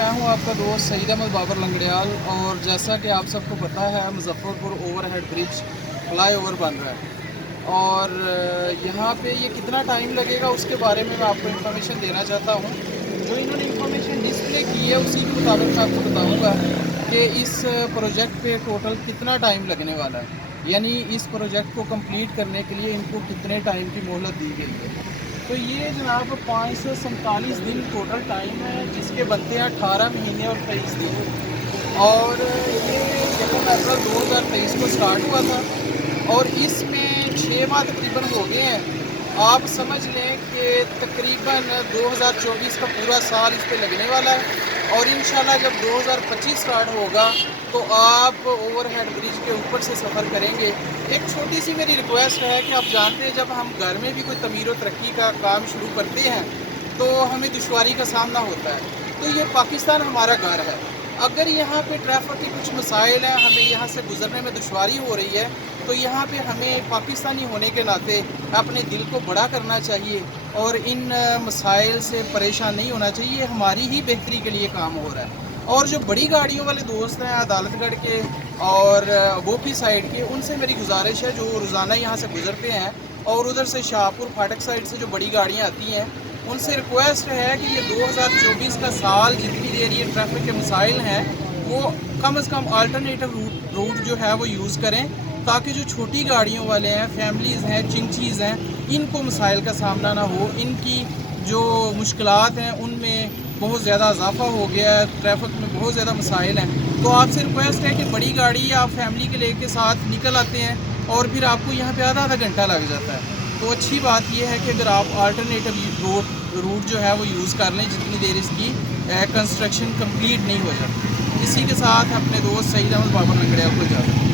मैं हूं आपका दोस्त सईद अहमद बाबर लंगड़ियाल। और जैसा कि आप सबको पता है, Muzaffarpur overhead bridge fly over बन रहा है और यहाँ पे ये कितना टाइम लगेगा उसके बारे में मैं आपको इन्फॉर्मेशन देना चाहता हूँ। जो इन्होंने इन्फॉर्मेशन डिस्प्ले की है उसी के मुताबिक मैं आपको बताऊँगा कि इस प्रोजेक्ट पे टोटल कितना टाइम लगने वाला है, यानी इस प्रोजेक्ट को कंप्लीट करने के लिए इनको कितने टाइम की मोहलत दी गई है। तो ये जनाब 547 दिन टोटल टाइम है, जिसके बनते हैं 18 महीने और 23 दिन। और ये 2 अप्रैल 2023 को स्टार्ट हुआ था और इसमें 6 माह तकरीबन हो गए हैं। आप समझ लें कि तकरीबन 2024 का पूरा साल इस पे लगने वाला है और इंशाल्लाह जब 2025 स्टार्ट होगा तो आप ओवरहेड ब्रिज के ऊपर से सफ़र करेंगे। एक छोटी सी मेरी रिक्वेस्ट है कि आप जानते हैं, जब हम घर में भी कोई तमीर व तरक्की का काम शुरू करते हैं तो हमें दुश्वारी का सामना होता है। तो ये पाकिस्तान हमारा घर है। अगर यहाँ पे ट्रैफिक के कुछ मसाइल हैं, हमें यहाँ से गुजरने में दुश्वारी हो रही है, तो यहाँ पे हमें पाकिस्तानी होने के नाते अपने दिल को बड़ा करना चाहिए और इन मसाइल से परेशान नहीं होना चाहिए। हमारी ही बेहतरी के लिए काम हो रहा है। और जो बड़ी गाड़ियों वाले दोस्त हैं अदालतगढ़ के और गोपी साइड के, उनसे मेरी गुजारिश है, जो रोज़ाना यहाँ से गुजरते हैं और उधर से शाहपुर फाटक साइड से जो बड़ी गाड़ियाँ आती हैं, उनसे रिक्वेस्ट है कि ये 2024 का साल जितनी देर ये ट्रैफिक के मसाइल हैं वो कम से कम अल्टरनेटिव रूट जो है वो यूज़ करें, ताकि जो छोटी गाड़ियों वाले हैं, फैमिलीज़ हैं, चिंचीज़ हैं, इनको मसाइल का सामना ना हो। इनकी जो मुश्किलात हैं उनमें बहुत ज़्यादा इजाफा हो गया है, ट्रैफिक में बहुत ज़्यादा मसाइल हैं। तो आपसे रिक्वेस्ट है कि बड़ी गाड़ी आप फैमिली के लेके साथ निकल आते हैं और फिर आपको यहाँ पे आधा घंटा लग जाता है। तो अच्छी बात यह है कि अगर आप अल्टरनेटिव रूट जो है वो यूज़ कर लें जितनी देर इसकी कंस्ट्रक्शन कंप्लीट नहीं हो जाती। इसी के साथ अपने दोस्त सईद अहमद बाबर लंगड़ियाल को इजाज़त।